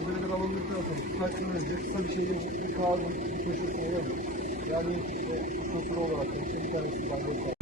malzemeleri alındıktan sonra birkaç gün önce kısa bir şey bir kağıdın bir köşesine yazın. Yani işte sosur olarak da işte bir tanesi